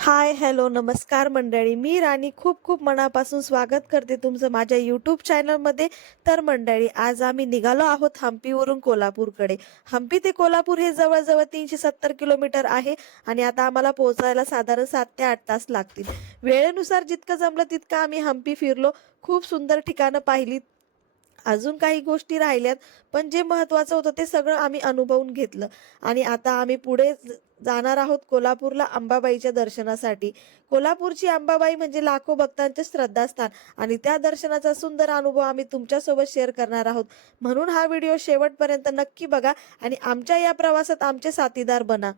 Hi hello नमस्कार मंडळी. मी राणी. खूप खूप मनापासून स्वागत करते तुमचं माझ्या यूट्यूब चॅनलमध्ये तर मंडळी आज आम्ही निघालो आहोत हम्पीवरून कोल्हापूरकडे. हम्पी ते कोल्हापूर हे जवळजवळ तीनशे सत्तर किलोमीटर आहे आणि आता आम्हाला पोहोचायला साधारण सात ते आठ तास लागतील. वेळेनुसार जितकं जमलं तितकं आम्ही हम्पी फिरलो. खूप सुंदर ठिकाणं पाहिली. अजून काही गोष्टी राहिल्यात पण जे महत्त्वाचं होतं ते सगळं आम्ही अनुभवून घेतलं. आणि आता आम्ही पुढे जाणार आहोत कोल्हापूरला अंबाबाईच्या दर्शनासाठी. कोल्हापूरची अंबाबाई म्हणजे लाखो भक्तांचे श्रद्धास्थान आणि त्या दर्शनाचा सुंदर अनुभव आम्ही तुमच्यासोबत शेअर करणार आहोत. म्हणून हा व्हिडिओ शेवटपर्यंत नक्की बघा आणि आमच्या या प्रवासात आमचे साथीदार बना.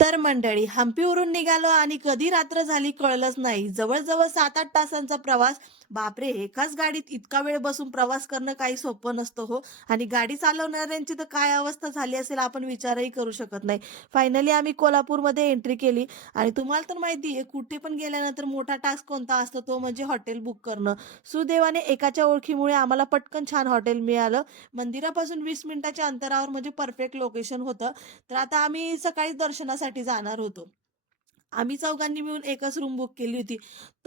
तर मंडळी हम्पीवरून निघालो आणि कधी रात्र झाली कळलंच नाही. जवळजवळ सात आठ तासांचा प्रवास बापरे एकाच गाडीत इतका वेळ बसून प्रवास करणं काही सोपं नसतं हो. आणि गाडी चालवणाऱ्यांची तर काय अवस्था झाली असेल आपण विचारही करू शकत नाही. फायनली आम्ही कोल्हापूरमध्ये एंट्री केली. आणि तुम्हाला तर माहिती आहे कुठे पण गेल्यानंतर मोठा टास्क कोणता असतो तो म्हणजे हॉटेल बुक करणं. सुदैवाने एकाच्या ओळखीमुळे आम्हाला पटकन छान हॉटेल मिळालं. मंदिरापासून वीस मिनिटाच्या अंतरावर म्हणजे परफेक्ट लोकेशन होतं. तर आता आम्ही सकाळी दर्शनासाठी जाणार होतो. आम्ही चौघांनी मिळून एकच रूम बुक केली होती.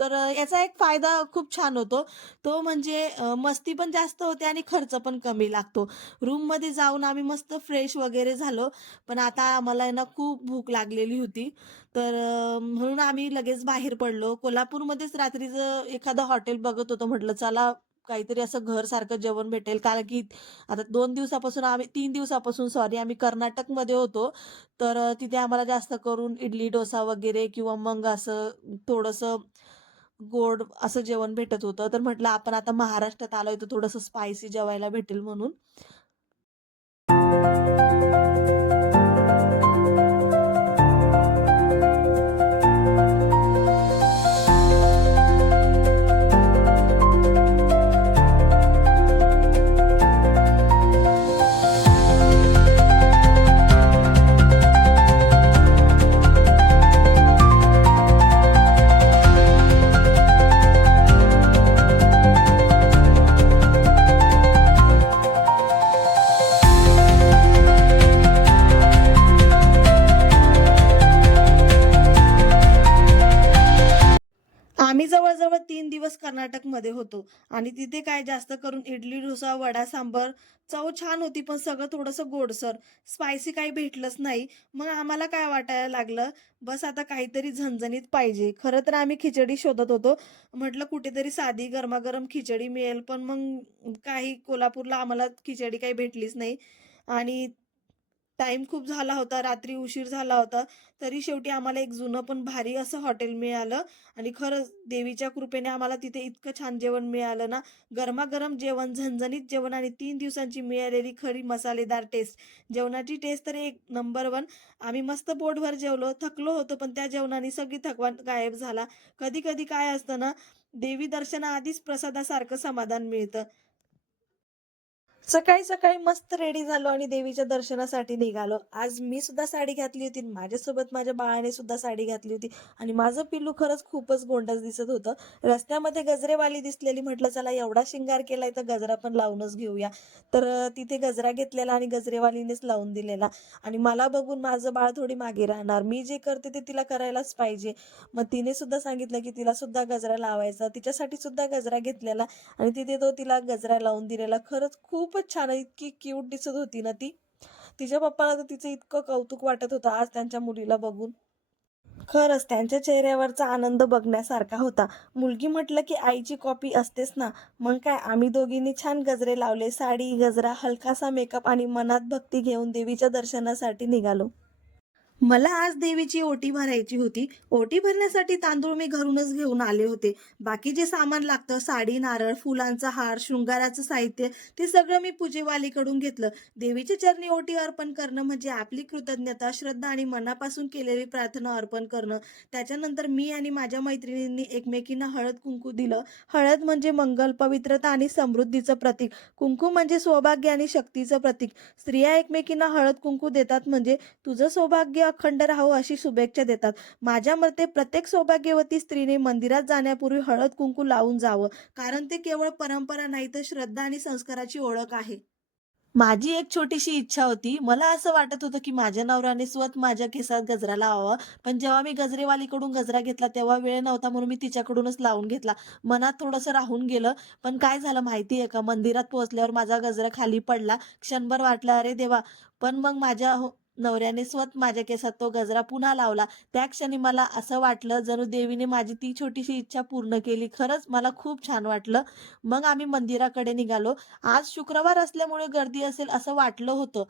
तर याचा एक फायदा खूप छान होतो. तो म्हणजे मस्ती पण जास्त होते आणि खर्च पण कमी लागतो. रूममध्ये जाऊन आम्ही मस्त फ्रेश वगैरे झालो. पण आता आम्हाला ना खूप भूक लागलेली होती. तर म्हणून आम्ही लगेच बाहेर पडलो. कोल्हापूरमध्येच रात्रीचं एखादं हॉटेल बघत होतो. म्हटलं चला काहीतरी असं घरसारखं जेवण भेटेल. कारण की आता दोन दिवसापासून आम्ही तीन दिवसापासून सॉरी आम्ही कर्नाटकमध्ये होतो. तर तिथे आम्हाला जास्त करून इडली डोसा वगैरे किंवा मग असं थोडंसं गोड असं जेवण भेटत होतं. तर म्हटलं आपण आता महाराष्ट्रात आलोय तर थोडंसं स्पायसी जेवायला भेटेल म्हणून. दिवस कर्नाटकमध्ये होतो. आणि तिथे काय जास्त करून इडली डोसा वडा सांबर चव छान होती पण सगळं थोडंसं गोडसर स्पायसी काही भेटलंच नाही. मग आम्हाला काय वाटायला लागलं? बस आता काहीतरी झणझणीत पाहिजे. खरं तर आम्ही खिचडी शोधत होतो. म्हटलं कुठेतरी साधी गरमागरम खिचडी मिळेल पण मग काही कोल्हापूरला आम्हाला खिचडी काही भेटलीच नाही. आणि टाईम खूप झाला होता रात्री उशीर झाला होता तरी शेवटी आम्हाला एक जुनं पण भारी असं हॉटेल मिळालं. आणि खरंच देवीच्या कृपेने आम्हाला तिथे इतकं छान जेवण मिळालं ना. गरमागरम जेवण झणझणीत जेवण आणि तीन दिवसांची मिळालेली खरी मसालेदार टेस्ट जेवणाची टेस्ट तर एक नंबर वन आम्ही मस्त पोटभर जेवलो थकलो होतो पण त्या जेवणाने सगळी थकवा गायब झाला. कधी कधी काय असतं ना देवी दर्शनाआधीच प्रसादासारखं समाधान मिळतं. सकाळी सकाळी मस्त रेडी झालो आणि देवीच्या दर्शनासाठी निघालो. आज मी सुद्धा साडी घातली होती माझ्यासोबत माझ्या बाळाने सुद्धा साडी घातली होती आणि माझं पिल्लू खरंच खूपच गोंडस दिसत होतं. रस्त्यामध्ये गजरेवाली दिसलेली म्हटलं चला एवढा शिंगार केलाय तर गजरा पण लावूनच घेऊया. तर तिथे गजरा घेतलेला आणि गजरेवालीनेच लावून दिलेला. आणि मला बघून माझं बाळ थोडी मागे राहणार. मी जे करते ते तिला करायलाच पाहिजे. मग तिने सुद्धा सांगितलं की तिला सुद्धा गजरा लावायचा. तिच्यासाठी सुद्धा गजरा घेतलेला आणि तिथे तो तिला गजरा लावून दिलेला. खरंच खूपच छान इतकी क्यूट दिसत होती ना ती. तिच्या पप्पाला तर तिचं इतकं कौतुक वाटत होतं आज त्यांच्या मुलीला बघून. खरंच त्यांच्या चेहऱ्यावरचा आनंद बघण्यासारखा होता. मुलगी म्हटलं की आईची कॉपी असतेच ना. मग काय आम्ही दोघींनी छान गजरे लावले साडी गजरा हलकासा मेकअप आणि मनात भक्ती घेऊन देवीच्या दर्शनासाठी निघालो. मला आज देवीची ओटी भरायची होती. ओटी भरण्यासाठी तांदूळ मी घरूनच घेऊन आले होते. बाकी जे सामान लागतं साडी नारळ फुलांचा हार शृंगाराचं साहित्य ते सगळं मी पूजेवालीकडून घेतलं. देवीच्या चरणी ओटी अर्पण करणं म्हणजे आपली कृतज्ञता श्रद्धा आणि मनापासून केलेली प्रार्थना अर्पण करणं. त्याच्यानंतर मी आणि माझ्या मैत्रिणींनी एकमेकींना हळद कुंकू दिलं. हळद म्हणजे मंगल पवित्रता आणि समृद्धीचं प्रतीक. कुंकू म्हणजे सौभाग्य आणि शक्तीचं प्रतीक. स्त्रिया एकमेकींना हळद कुंकू देतात म्हणजे तुझं सौभाग्य अखंड राहो अशी शुभेच्छा देतात माझ्या मते प्रत्येक सौभाग्यवती स्त्रीने मंदिरात जाण्यापूर्वी हळद कुंकू लावून जावं कारण ते केवळ परंपरा नाही तर श्रद्धा आणि संस्काराची ओळख आहे माझी एक छोटीशी इच्छा होती. मला असं वाटत होतं, की माझ्या नवऱ्याने स्वत माझ्या केसात गजरा लावावा. पण जेव्हा मी गजरेवालीकडून गजरा घेतला, तेव्हा वेळ नव्हता म्हणून मी तिच्याकडूनच लावून घेतला. मनात थोडंसं राहून गेलं. पण काय झालं माहिती आहे का, मंदिरात पोहोचल्यावर माझा गजरा खाली पडला. क्षणभर वाटला "अरे देवा!" पण मग माझ्या हो नवऱ्याने स्वतः माझ्या केसात तो गजरा पुन्हा लावला. त्या क्षणी मला असं वाटलं, जणू देवीने माझी ती छोटीशी इच्छा पूर्ण केली. खरंच मला खूप छान वाटलं. मग आम्ही मंदिराकडे निघालो. आज शुक्रवार असल्यामुळे गर्दी असेल असं वाटलं होतं.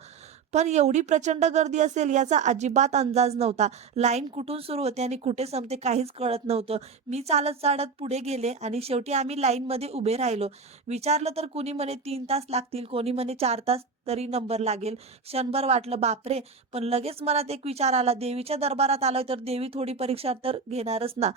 पण एवढी प्रचंड गर्दी असेल याचा अजिबात अंदाज नव्हता. लाईन कुठून सुरू होते आणि कुठे संपते काहीच कळत नव्हतं. मी चालत-चालत पुढे गेले आणि शेवटी आम्ही लाईनमध्ये उभे राहिलो. विचारलं तर कुणी म्हणे तीन तास लागतील, कोणी म्हणे चार तास तरी नंबर लागेल. क्षणभर वाटलं बापरे! पण लगेच मनात एक विचार आला, देवीच्या दरबारात आलोय तर देवी थोडी परीक्षा तर घेणारच ना.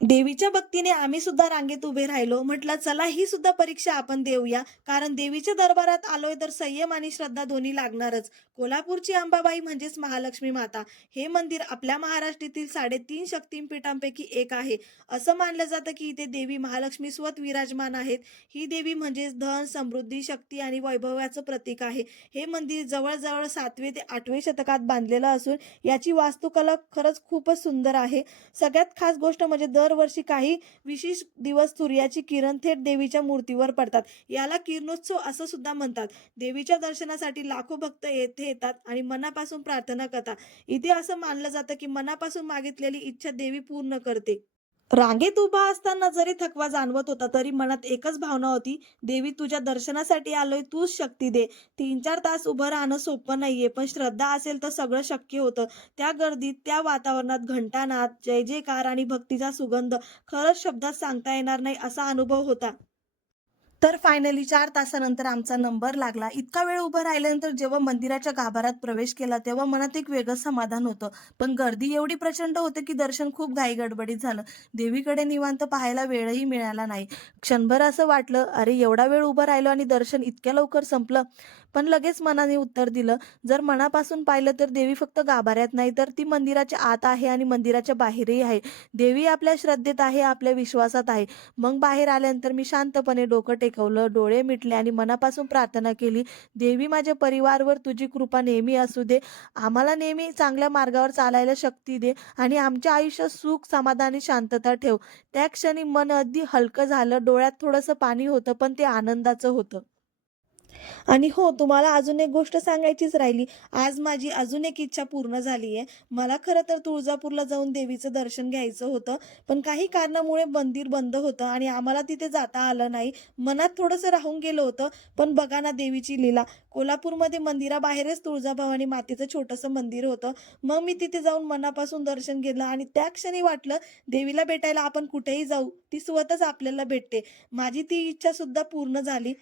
देवीच्या भक्तीने आम्ही सुद्धा रांगेत उभे राहिलो. म्हटलं चला ही सुद्धा परीक्षा आपण देऊया. कारण देवीच्या दरबारात आलोय तर संयम आणि श्रद्धा दोन्ही लागणारच. कोल्हापूरची अंबाबाई म्हणजेच महालक्ष्मी माता हे मंदिर आपल्या महाराष्ट्रातील साडेतीन शक्तीपीठांपैकी एक आहे. असं मानलं जातं की इथे देवी महालक्ष्मी स्वत विराजमान आहेत. ही देवी म्हणजेच धन, समृद्धी, शक्ती आणि वैभवाचं प्रतीक आहे. हे मंदिर जवळजवळ सातवे ते आठवे शतकात बांधलेलं असून याची वास्तुकला खरंच खूपच सुंदर आहे. सगळ्यात खास गोष्ट म्हणजे दरवर्षी काही विशेष दिवस सूर्याची किरण थेट देवीच्या मूर्तीवर पडतात. याला किरणोत्सव असं सुद्धा म्हणतात. देवीच्या दर्शनासाठी लाखो भक्त येथे येतात आणि मनापासून प्रार्थना करतात. इथे असं मानलं जातं की मनापासून मागितलेली इच्छा देवी पूर्ण करते. रांगेत उभा असताना जरी थकवा जाणवत होता, तरी मनात एकच भावना होती, देवी तुझ्या दर्शनासाठी आलोय, तूच शक्ती दे. 3-4 तास उभं राहणं सोपं नाहीये, पण श्रद्धा असेल तर सगळं शक्य होतं. त्या गर्दीत, त्या वातावरणात घंटानाद, जय-जयकार आणि भक्तीचा सुगंध खरंच शब्दात सांगता येणार नाही असा अनुभव होता. तर फायनली चार तासानंतर आमचा नंबर लागला. इतका वेळ उभं राहिल्यानंतर जेव्हा मंदिराच्या गाभाऱ्यात प्रवेश केला, तेव्हा मनात एक वेगळं समाधान होतं. पण गर्दी एवढी प्रचंड होते की दर्शन खूप घाई गडबडीत झालं. देवीकडे निवांत पाहायला वेळही मिळाला नाही. क्षणभर असं वाटलं, अरे एवढा वेळ उभं राहिलो आणि दर्शन इतक्या लवकर संपलं. पण लगेच मनाने उत्तर दिलं, जर मनापासून पाहिलं तर देवी फक्त गाभाऱ्यात नाही, तर ती मंदिराच्या आत आहे आणि मंदिराच्या बाहेरही आहे. देवी आपल्या श्रद्धेत आहे, आपल्या विश्वासात आहे. मग बाहेर आल्यानंतर मी शांतपणे डोकं टेकवलं, डोळे मिटले आणि मनापासून प्रार्थना केली, देवी माझ्या परिवारवर तुझी कृपा नेहमी असू दे. आम्हाला नेहमी चांगल्या मार्गावर चालायला शक्ती दे आणि आमच्या आयुष्यात सुख, समाधान आणि शांतता ठेव. त्या क्षणी मन अगदी हलकं झालं. डोळ्यात थोडंसं पाणी होतं, पण ते आनंदाचं होतं. आणि हो, तुम्हाला अजून एक गोष्ट सांगायचीच राहिली. आज माझी अजून एक इच्छा पूर्ण झाली आहे. मला खरं तर तुळजापूरला जाऊन देवीचं दर्शन घ्यायचं होतं, पण काही कारणामुळे मंदिर बंद होतं आणि आम्हाला तिथे जाता आलं नाही. मनात थोडंसं राहून गेलं होतं. पण बघा ना देवीची लीला. कोल्हापूरमध्ये मंदिराबाहेरच तुळजाभवानी मातेचं छोटंसं मंदिर होतं. मग मी तिथे जाऊन मनापासून दर्शन घेतलं आणि त्या क्षणी वाटलं, देवीला भेटायला आपण कुठेही जाऊ, ती स्वतःच आपल्याला भेटते. माझी ती इच्छा सुद्धा पूर्ण झाली.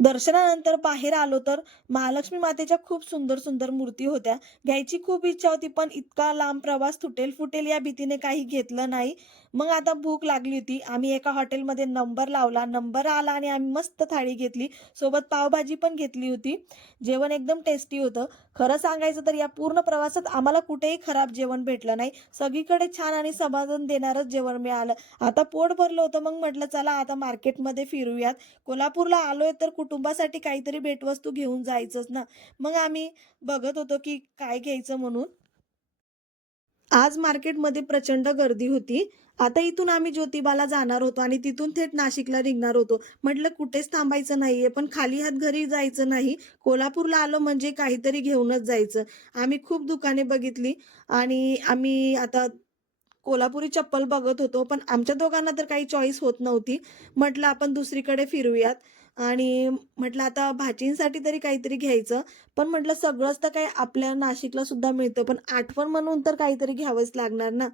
दर्शनानंतर बाहेर आलो तर महालक्ष्मी मातेच्या खूप सुंदर-सुंदर मूर्ती होत्या. घ्यायची खूप इच्छा होती, पण इतका लांब प्रवास तुटेल-फुटेल या भीतीने काही घेतलं नाही. मग आता भूक लागली होती. आम्ही एका हॉटेलमध्ये नंबर लावला. नंबर आला आणि आम्ही मस्त थाळी घेतली. सोबत पावभाजी पण घेतली होती. जेवण एकदम टेस्टी होतं. खरं सांगायचं तर या पूर्ण प्रवासात आम्हाला कुठेही खराब जेवण भेटलं नाही. सगळीकडे छान आणि समाधान देणारंच जेवण मिळालं. आता पोट भरलं होतं. मग म्हटलं चला आता मार्केटमध्ये फिरूयात. कोल्हापूरला आलोय तर कुटुंबासाठी काहीतरी भेटवस्तू घेऊन जायचंच ना. मग आम्ही बघत होतो की काय घ्यायचं म्हणून. आज मार्केटमध्ये प्रचंड गर्दी होती. आता इथून आम्ही ज्योतिबाला जाणार होतो आणि तिथून थेट नाशिकला निघणार होतो. म्हटलं कुठेच थांबायचं नाहीये, पण खाली हात घरी जायचं नाही. कोल्हापूरला आलो म्हणजे काहीतरी घेऊनच जायचं. आम्ही खूप दुकाने बघितली आणि आम्ही आता कोल्हापुरी चप्पल बघत होतो, पण आमच्या दोघांना तर काही चॉईस होत नव्हती. म्हटलं आपण दुसरीकडे फिरूयात आणि म्हटलं आता भाचींसाठी तरी काहीतरी घ्यायचं. पण म्हटलं सगळंच तर काही आपल्या नाशिकला सुद्धा मिळतं, पण आठवण म्हणून तर काहीतरी घ्यावंच लागणार ना.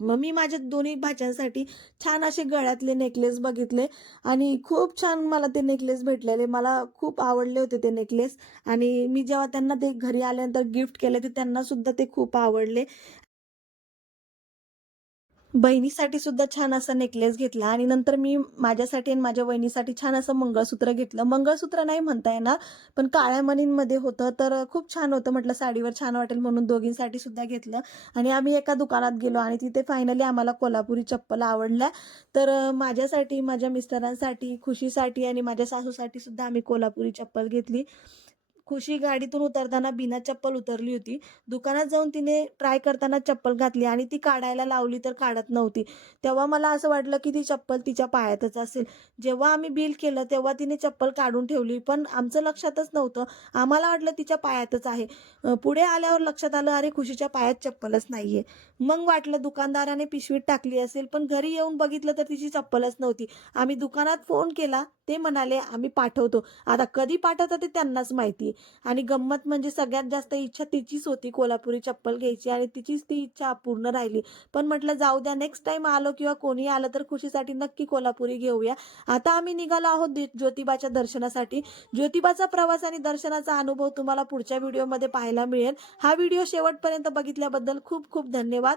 मग मी माझ्या दोन्ही भाच्यांसाठी छान असे गळ्यातले नेकलेस बघितले आणि खूप छान मला ते नेकलेस भेटलेले. मला खूप आवडले होते ते नेकलेस आणि मी जेव्हा त्यांना ते घरी आल्यानंतर गिफ्ट केले, तर त्यांना सुद्धा ते खूप आवडले. बहिणीसाठी सुद्धा छान असा नेकलेस घेतला आणि नंतर मी माझ्यासाठी आणि माझ्या वहिनीसाठी छान असं मंगळसूत्र घेतलं. मंगळसूत्र नाही म्हणता येणार पण काळ्या मणींमध्ये होतं तर खूप छान होतं म्हटलं साडीवर छान वाटेल म्हणून दोघींसाठी सुद्धा घेतलं. आणि आम्ही एका दुकानात गेलो आणि तिथे फायनली आम्हाला कोल्हापुरी चप्पल आवडल्या तर माझ्यासाठी माझ्या मिस्टरांसाठी खुशीसाठी आणि माझ्या सासूसाठी सुद्धा आम्ही कोल्हापुरी चप्पल घेतली. खुशी गाडीतून उतरताना बिना चप्पल उतरली होती. दुकानात जाऊन तिने ट्राय करताना चप्पल घातली आणि ती काढायला लावली तर काढत नव्हती. तेव्हा मला असं वाटलं की ती चप्पल तिच्या पायातच असेल. जेव्हा आम्ही बिल केलं तेव्हा तिने चप्पल काढून ठेवली पण आमचं लक्षातच नव्हतं. आम्हाला वाटलं तिच्या पायातच आहे. पुढे आल्यावर लक्षात आलं अरे खुशीच्या पायात चप्पलच नाहीये. मग वाटलं दुकानदाराने पिशवीत टाकली असेल पण घरी येऊन बघितलं तर तिची चप्पलच नव्हती. आम्ही दुकानात फोन केला ते म्हणाले आम्ही पाठवतो. आता कधी पाठवतात ते त्यांनाच माहिती. आणि गंमत म्हणजे सगळ्यात जास्त इच्छा तिचीच होती कोल्हापुरी चप्पल घ्यायची आणि तिचीच ती इच्छा अपूर्ण राहिली. पण म्हटलं जाऊ द्या नेक्स्ट टाइम आलो किंवा कोणी आलं तर खुशीसाठी नक्की कोल्हापुरी घेऊया. आता आम्ही निघालो आहोत ज्योतिबाच्या दर्शनासाठी. ज्योतिबाचा प्रवास आणि दर्शनाचा अनुभव तुम्हाला पुढच्या व्हिडिओमध्ये पाहायला मिळेल. हा व्हिडिओ शेवटपर्यंत बघितल्याबद्दल खूप खूप धन्यवाद.